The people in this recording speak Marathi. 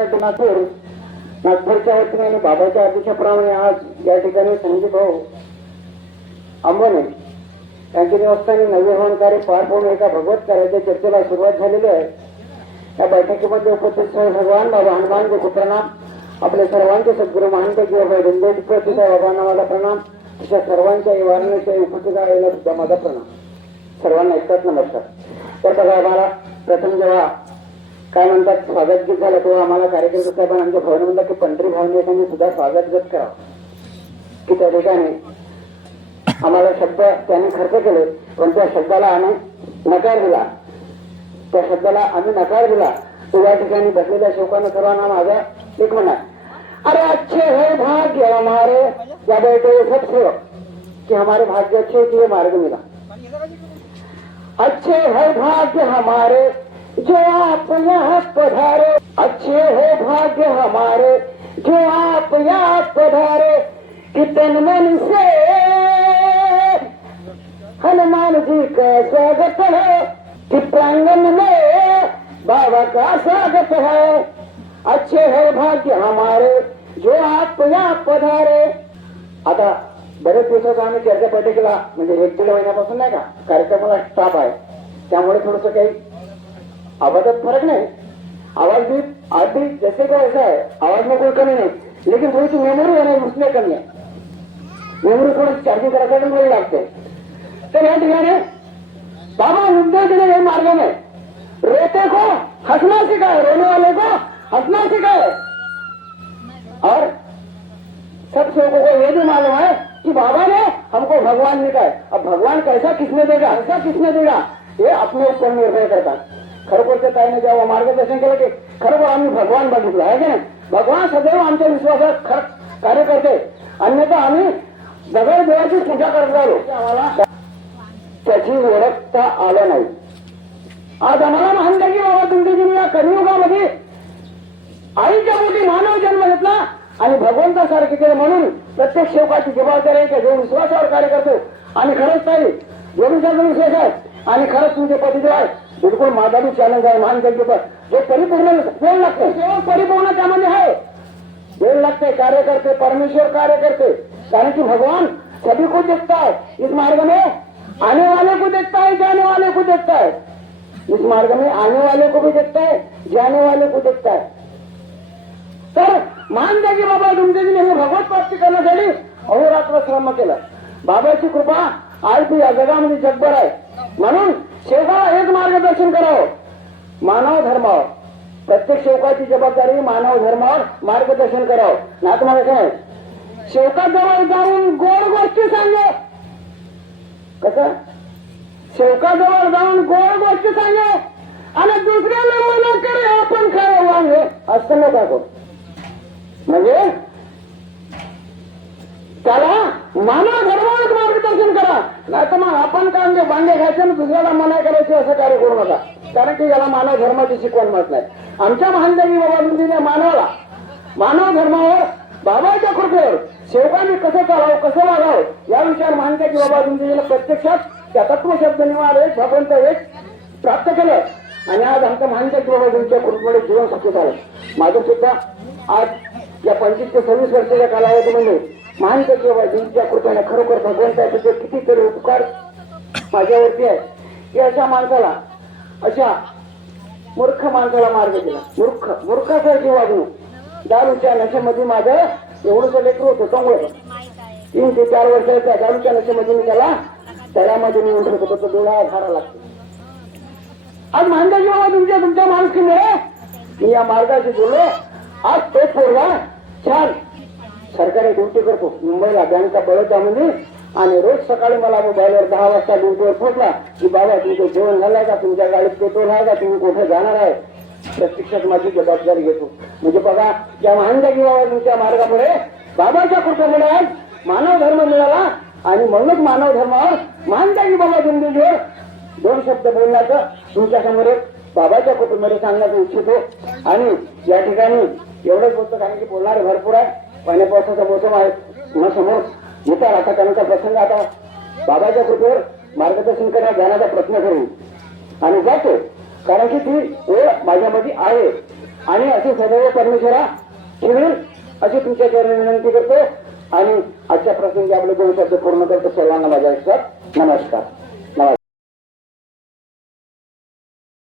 नागपूरच्या वतीने आणि बाबाच्या आदेशाप्रमाणे आज या ठिकाणी संजय भाऊ अंबने यांच्या निवासस्थानी नवीन कार्य पार पाडून एका भगवत कार्याच्या चर्चेला सुरुवात झालेली आहे। या बैठकीमध्ये उपस्थित भगवान बाबा हनुमानजी को प्रणाम, आपले सर्वांचे सद्गुरू महंत किंवा दिंडोजी प्रसिद्ध बाबांना माझा प्रणाम, अशा सर्वांच्या वारण्याच्या उपस्थितांना सुद्धा माझा प्रणाम। सर्वांना एकच नमस्कार। तर बघा, आम्हाला प्रथम जेव्हा काय म्हणतात स्वागत गीत झालं तेव्हा आम्हाला कार्यकर्ते साहेबांना आमच्या भवन म्हणलं की पंढरी भावनेकांनी सुद्धा स्वागत गीत करावं, की त्या ठिकाणी आम्हाला शब्द त्यांनी खर्च केले, पण त्या शब्दाला आम्ही नकार दिला। त्या शब्दाला आम्ही नकार दिला तो या ठिकाणी बसलेल्या शोकांना सर्वांना माझा एक म्हणा, अरे अच्छे है भाग्य हमारे, या बैठे सब सेवक कि हमारे भाग्य अच्छे कि ये मार्ग मिला। अच्छे है भाग्य हमारे जो आप यहाँ पधारे, अच्छे है भाग्य हमारे जो आप यहाँ पधारे, कि तन मन से हनुमान जी का स्वागत है, कि प्रांगण में बाबा का स्वागत है। अच्छे है भाग्य हमारे जो आप यहाँ पधारे। आता बरेच दिवसाचा आम्ही चर्चा बैठकीला म्हणजे 1-1.5 महिन्यापासून नाही का कार्यक्रमाला स्टाफ आहे, त्यामुळे थोडस काही आवाजात फर्क नहीं, आवाज भी आज भी जैसे का ऐसा है, आवाज में कोई कमी नहीं, लेकिन थोड़ी सी मेमोरी है ना उसमें कमी है, मेमोरी थोड़ी चार्जिंग करायला वेळ लागते। तर या ठिकाणी बाबा उद्योग दिले गए मार्ग में रोते को हंसना सिखाए, रोने वाले को हंसना सिखाए, और सब लोगों को ये भी मालूम है कि बाबा ने हमको भगवान ने कहा। अब भगवान कैसा किसने देगा, ऐसा किसने देगा, ये अपने ऊपर निर्भर करता। खरोखरच्या ताईने जेव्हा मार्गदर्शन केलं की खरोखर आम्ही भगवान बघितलं आहे की नाही, भगवान सदैव आमच्या विश्वासात कार्य करते, अन्यथा आम्ही दगड देवाची पूजा करत राहिलो, आम्हाला त्याची ओळखता आलं नाही। आज आम्हाला माहिती आहे की बाबा तुमची या कलियुगामध्ये आईच्या पोटी मानव जन्म घेतला आणि भगवंतासारखे केलं, म्हणून प्रत्येक सेवकाची जबाबदारी आहे की जो विश्वासावर कार्य करतो। आणि खरंच ताई जो विश्वास आहे आणि खरंच तुमचे पतिदेव आहे, बिल्कुल माझा भी चैलेंज है मान के ऊपर जो परिपूर्ण वेळ लागते, सेवक परिपूर्ण त्यामध्ये आहे, वेळ लागते, कार्य करते, परमेश्वर कार्य करते, कारण की भगवान सभी को देखता है। इस मार्ग में आने वाले को देखता है, जाने वाले को देखता है, इस मार्ग में आने वाले को भी देखता है, जाने वाले को देखता है। तर मान द्या की बाबा तुमच्याने हे भगवत प्राप्ती करण्यासाठी अहोरात्र श्रम केलं, बाबाची कृपा आज भी या जगामध्ये जगभर आहे, म्हणून सेवकाला एक मार्गदर्शन करावं मानव धर्मावर, प्रत्येक सेवकाची जबाबदारी मानव धर्मावर मार्गदर्शन करावं। ना तुम्हाला काय सेवकाजवळ जाऊन गोड गोष्टी सांगे, कसं सेवकाजवळ जाऊन गोड गोष्टी सांगे आणि दुसऱ्याला मना करे आपण खरं वांगे असं नका करू, म्हणजे त्याला मानव धर्मावर मार्गदर्शन करा, नाही तर मग आपण काय म्हणजे वांगे घ्यायचे आणि दुसऱ्याला मनाई करायची असं कार्य करू नका, कारण की याला मानव धर्माची शिकवण म्हणत नाही। आमच्या महानदेवी बाबा तुमच्या मानवाला मानव धर्मावर बाबाच्या कृपेवर सेवकांनी कसं चालावं, कसं वागावं या विचार मानते की बाबा तुमच्या प्रत्यक्षात त्या तत्व शब्द निवार एक भगवंत एक प्राप्त केलं, आणि आज आमचं मानते की बाबा तुमच्या कृपेमुळे जीवन सुखी झालं। माझं सुद्धा आज या 25 ते 26 वर्षाच्या कालावधीमध्ये मानते की बाबा तुमच्या कृपेने खरोखर भगवंताचे कितीतरी उपकार माझ्यावरती आहे, की अशा माणसाला, अशा मूर्ख माणसाला मार्ग दिला। मूर्खासारखी वागणूक, दारूच्या नशेमध्ये माझं एवढंच लेकरू होतं, चांगलं 3 ते 4 वर्षाच्या दारूच्या नशेमध्ये मी त्याला तळ्यामध्ये मी उठत होतो, तो डोळा घारा लागतो। आज मानता की बाबा तुमच्या माणुसकीमुळे मी या मार्गाशी बोललो। आज तोच पोरगा छान सरकारी ड्युटी करतो मुंबईला बँका बडोद्यामध्ये, आणि रोज सकाळी मला मोबाईलवर 10 वाजता ड्युटीवर पोहोचला की बाबा तुमचं जेवण झालंय का, तुमच्या गाडीत पेट्रोल आहे का, तुम्ही कुठे जाणार आहे, प्रत्यक्षात माझी जबाबदारी घेतो। म्हणजे बघा या महानदा की बाबा तुमच्या मार्गामुळे बाबाच्या कृपेमुळे आज मानव धर्म मिळाला, आणि म्हणूनच मानव धर्मावर महानदा की बाबा जिंदगीवर 2 शब्द बोलण्याचं तुमच्या समोर बाबाच्या कृपेमध्ये सांगण्याचं इच्छितो। आणि या ठिकाणी एवढंच बोलतो कारण की बोलणारे भरपूर आहे, पाण्या पावसाचा मोसम आहे, मग समोर येतात आता त्यांचा प्रसंग, आता बाबाच्या कृपेवर मार्गदर्शन करण्यात जाण्याचा प्रयत्न करू आणि जातो, कारण की ती ओळ माझ्यामध्ये आहे। आणि अशी सदैव परमेश्वरा ठेवील अशी तुमच्या चरणी विनंती करतो आणि आजच्या प्रसंगी आपले दोन शब्द पूर्ण करतो. सर्वांना माझ्या आयुष्यात नमस्कार.